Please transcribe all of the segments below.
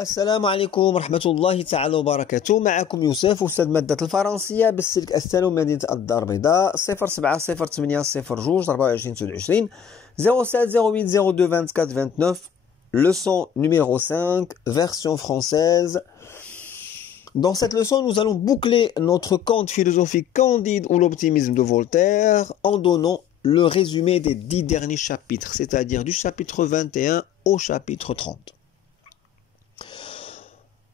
السلام عليكم ورحمة الله تعالى وبركاته. معكم يوسف أستاذ مادة الفرنسية بالسلك الثانوي مدينة الدار البيضاء 0708 24 27 02 24 29 leçon numéro 5 version française. Dans cette leçon, nous allons boucler notre conte philosophique Candide ou l'optimisme de Voltaire en donnant le résumé des 10 derniers chapitres, c'est-à-dire du chapitre 21 au chapitre 30.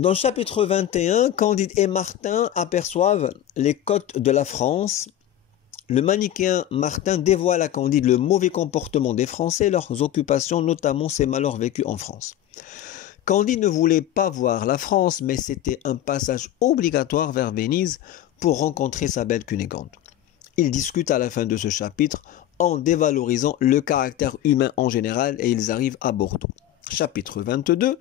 Dans le chapitre 21, Candide et Martin aperçoivent les côtes de la France. Le manichéen Martin dévoile à Candide le mauvais comportement des Français, leurs occupations, notamment ses malheurs vécus en France. Candide ne voulait pas voir la France, mais c'était un passage obligatoire vers Venise pour rencontrer sa belle Cunégonde. Ils discutent à la fin de ce chapitre en dévalorisant le caractère humain en général et ils arrivent à Bordeaux. Chapitre 22.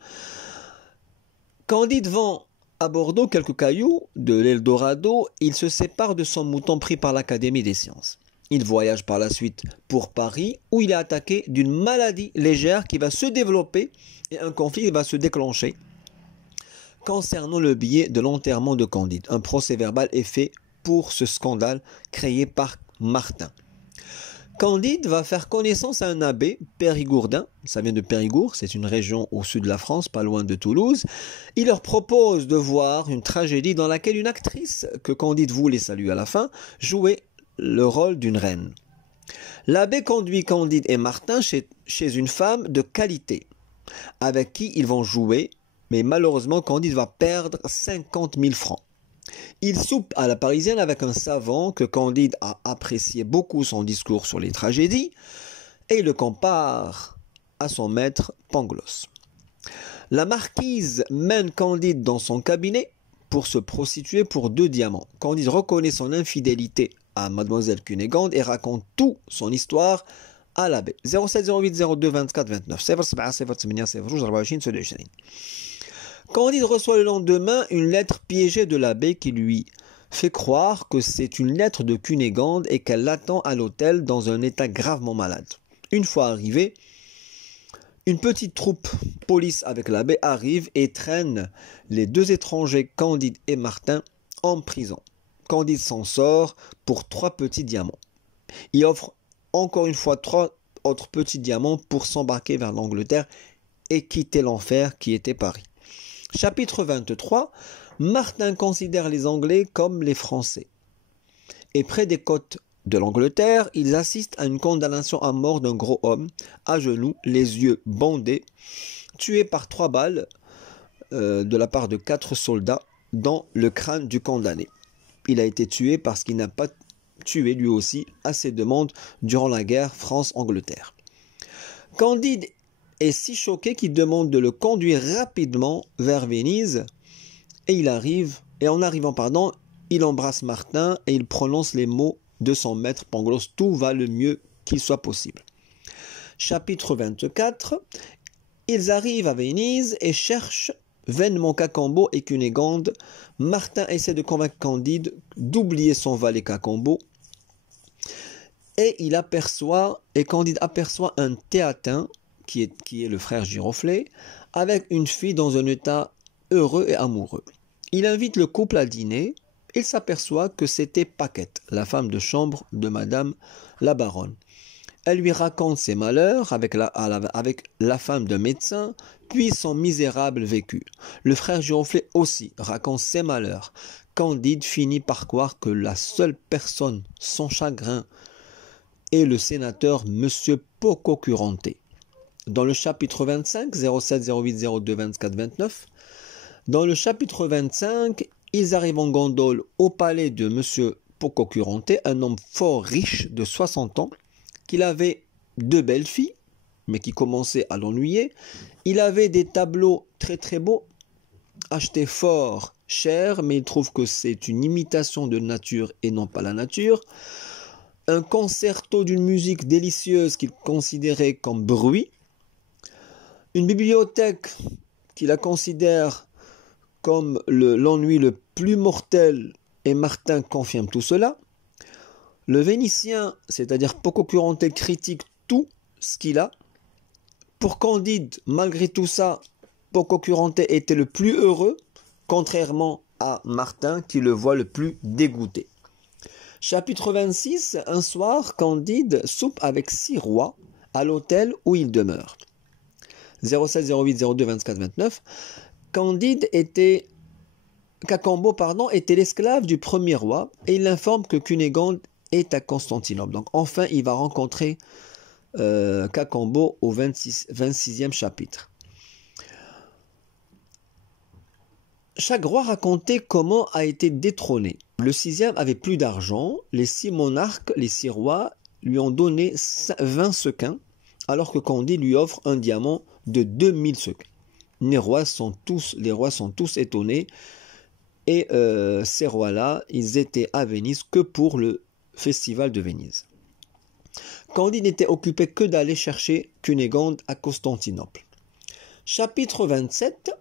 Candide vend à Bordeaux quelques cailloux de l'Eldorado. Il se sépare de son mouton pris par l'Académie des sciences. Il voyage par la suite pour Paris où il est attaqué d'une maladie légère qui va se développer et un conflit va se déclencher concernant le billet de l'enterrement de Candide. Un procès verbal est fait pour ce scandale créé par Martin. Candide va faire connaissance à un abbé périgourdin, ça vient de Périgord, c'est une région au sud de la France, pas loin de Toulouse. Il leur propose de voir une tragédie dans laquelle une actrice, que Candide voulait saluer à la fin, jouait le rôle d'une reine. L'abbé conduit Candide et Martin chez une femme de qualité, avec qui ils vont jouer, mais malheureusement Candide va perdre 50 000 francs. Il soupe à la parisienne avec un savant que Candide a apprécié beaucoup son discours sur les tragédies et le compare à son maître Pangloss. La marquise mène Candide dans son cabinet pour se prostituer pour 2 diamants. Candide reconnaît son infidélité à mademoiselle Cunégonde et raconte toute son histoire à l'abbé. 07 08 02 24 29 Candide reçoit le lendemain une lettre piégée de l'abbé qui lui fait croire que c'est une lettre de Cunégonde et qu'elle l'attend à l'hôtel dans un état gravement malade. Une fois arrivé, une petite troupe police avec l'abbé arrive et traîne les 2 étrangers Candide et Martin en prison. Candide s'en sort pour 3 petits diamants. Il offre encore une fois 3 autres petits diamants pour s'embarquer vers l'Angleterre et quitter l'enfer qui était Paris. Chapitre 23. Martin considère les Anglais comme les Français. Et près des côtes de l'Angleterre, ils assistent à une condamnation à mort d'un gros homme, à genoux, les yeux bandés, tué par 3 balles de la part de 4 soldats dans le crâne du condamné. Il a été tué parce qu'il n'a pas tué lui aussi assez de monde durant la guerre France-Angleterre. Candide est si choqué qu'il demande de le conduire rapidement vers Venise et en arrivant, il embrasse Martin et il prononce les mots de son maître Pangloss. Tout va le mieux qu'il soit possible. Chapitre 24. Ils arrivent à Venise et cherchent vainement Cacambo et Cunégonde. Martin essaie de convaincre Candide d'oublier son valet Cacambo et Candide aperçoit un Théatin qui est le frère Giroflée, avec une fille dans un état heureux et amoureux. Il invite le couple à dîner. Il s'aperçoit que c'était Paquette, la femme de chambre de Madame la Baronne. Elle lui raconte ses malheurs avec la femme d'un médecin, puis son misérable vécu. Le frère Giroflée aussi raconte ses malheurs. Candide finit par croire que la seule personne sans chagrin est le sénateur Monsieur Pococurante. Dans le chapitre 25, 07 08 02 24 29, dans le chapitre 25, ils arrivent en gondole au palais de M. Pococurante, un homme fort riche de 60 ans, qu'il avait 2 belles filles, mais qui commençait à l'ennuyer. Il avait des tableaux très très beaux, achetés fort cher, mais il trouve que c'est une imitation de nature et non pas la nature. Un concerto d'une musique délicieuse qu'il considérait comme bruit. Une bibliothèque qu'il la considère comme l'ennui le plus mortel, et Martin confirme tout cela. Le Vénitien, c'est-à-dire Pococurante, critique tout ce qu'il a. Pour Candide, malgré tout ça, Pococuranté était le plus heureux, contrairement à Martin qui le voit le plus dégoûté. Chapitre 26. Un soir, Candide soupe avec 6 rois à l'hôtel où il demeure. 07 08 02 24 29. Cacambo était l'esclave du premier roi et il informe que Cunégonde est à Constantinople. Donc enfin, il va rencontrer Cacambo au 26e chapitre. Chaque roi racontait comment a été détrôné. Le 6e avait plus d'argent. Les 6 monarques, les 6 rois, lui ont donné 20 sequins, alors que Candide lui offre un diamant de 2000 sequins. Les rois sont tous étonnés. Et ces rois-là, ils étaient à Venise que pour le festival de Venise. Candide n'était occupé que d'aller chercher Cunégonde à Constantinople. Chapitre 27.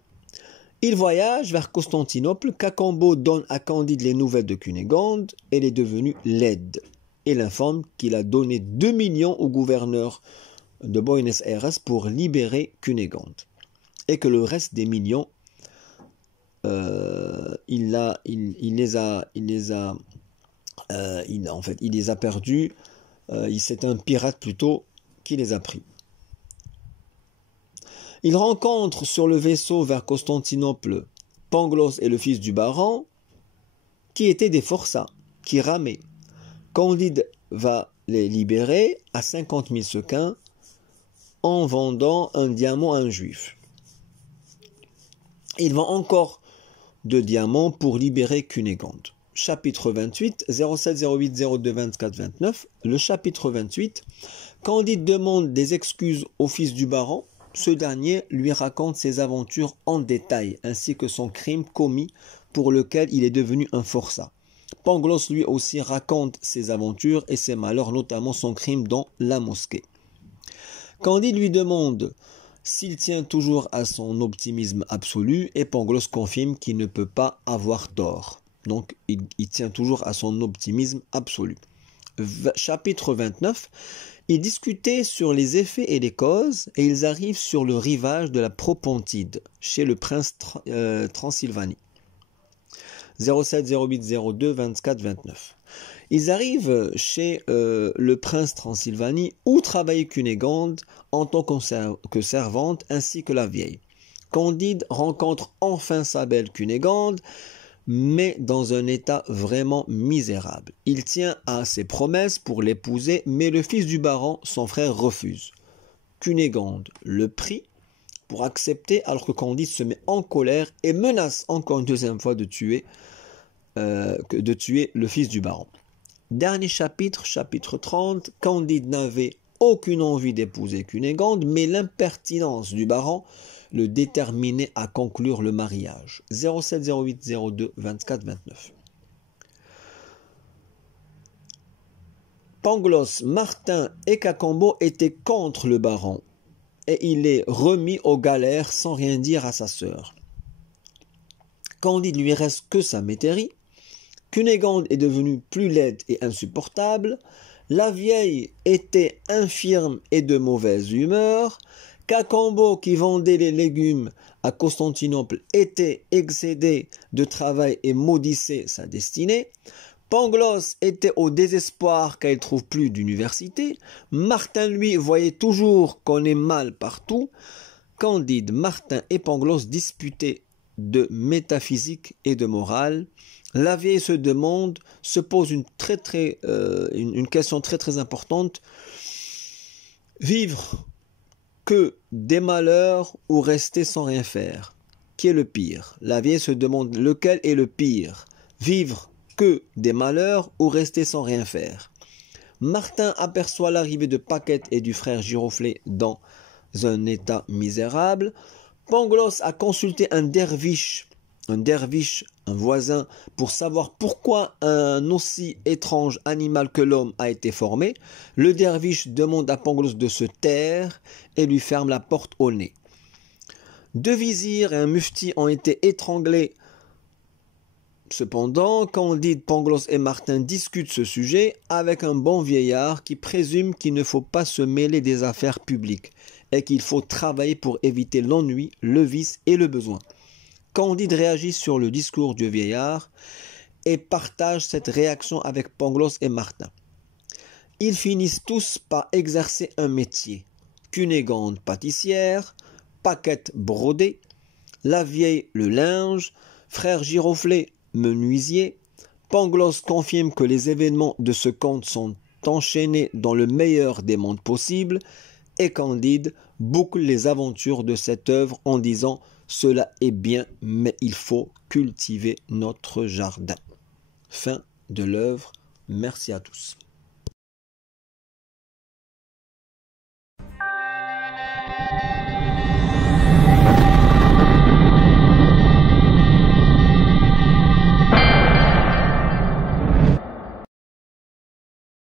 Il voyage vers Constantinople. Cacambo donne à Candide les nouvelles de Cunégonde. Elle est devenue laide. Il informe qu'il a donné 2 millions au gouverneur de Buenos Aires pour libérer Cunégonde. Et que le reste des millions, il les a perdus. C'est un pirate plutôt qui les a pris. Il rencontre sur le vaisseau vers Constantinople Pangloss et le fils du baron, qui étaient des forçats, qui ramaient. Candide va les libérer à 50 000 sequins en vendant un diamant à un juif. Il vend encore de diamants pour libérer Cunégonde. Chapitre 28, 07 08 02 24 29. Le chapitre 28, Candide demande des excuses au fils du baron. Ce dernier lui raconte ses aventures en détail, ainsi que son crime commis pour lequel il est devenu un forçat. Pangloss lui aussi raconte ses aventures et ses malheurs, notamment son crime dans la mosquée. Candide lui demande s'il tient toujours à son optimisme absolu et Pangloss confirme qu'il ne peut pas avoir tort. Donc il tient toujours à son optimisme absolu. Chapitre 29. Ils discutaient sur les effets et les causes et ils arrivent sur le rivage de la Propontide, chez le prince Transylvanie. 07 08 02 24 29. Ils arrivent chez le prince Transylvanie où travaillait Cunégonde en tant que servante ainsi que la vieille. Candide rencontre enfin sa belle Cunégonde, mais dans un état vraiment misérable. Il tient à ses promesses pour l'épouser, mais le fils du baron, son frère, refuse. Cunégonde le prie pour accepter, alors que Candide se met en colère et menace encore une deuxième fois de tuer le fils du baron. Dernier chapitre, chapitre 30, Candide n'avait aucune envie d'épouser Cunégonde, mais l'impertinence du baron le déterminait à conclure le mariage. 07 08 02 24 29. Pangloss, Martin et Cacambo étaient contre le baron et il est remis aux galères sans rien dire à sa sœur. Candide lui reste que sa métairie. Cunégonde est devenue plus laide et insupportable. La vieille était infirme et de mauvaise humeur. Cacambo, qui vendait les légumes à Constantinople, était excédé de travail et maudissait sa destinée. Pangloss était au désespoir car il ne trouve plus d'université. Martin, lui, voyait toujours qu'on est mal partout. Candide, Martin et Pangloss disputaient de métaphysique et de morale. La vieille se pose une question très importante. Vivre que des malheurs ou rester sans rien faire? Qui est le pire? La vieille se demande lequel est le pire. Vivre que des malheurs ou rester sans rien faire? Martin aperçoit l'arrivée de Paquette et du frère Giroflée dans un état misérable. Pangloss a consulté un derviche, un voisin, pour savoir pourquoi un aussi étrange animal que l'homme a été formé. Le derviche demande à Pangloss de se taire et lui ferme la porte au nez. 2 vizirs et un mufti ont été étranglés. Cependant, Candide, Pangloss et Martin discutent ce sujet avec un bon vieillard qui présume qu'il ne faut pas se mêler des affaires publiques et qu'il faut travailler pour éviter l'ennui, le vice et le besoin. Candide réagit sur le discours du vieillard et partage cette réaction avec Pangloss et Martin. Ils finissent tous par exercer un métier. Cunégonde pâtissière, Paquette brodée, la vieille le linge, frère Giroflée menuisier. Pangloss confirme que les événements de ce conte sont enchaînés dans le meilleur des mondes possibles et Candide boucle les aventures de cette œuvre en disant « Cela est bien, mais il faut cultiver notre jardin ». Fin de l'œuvre. Merci à tous.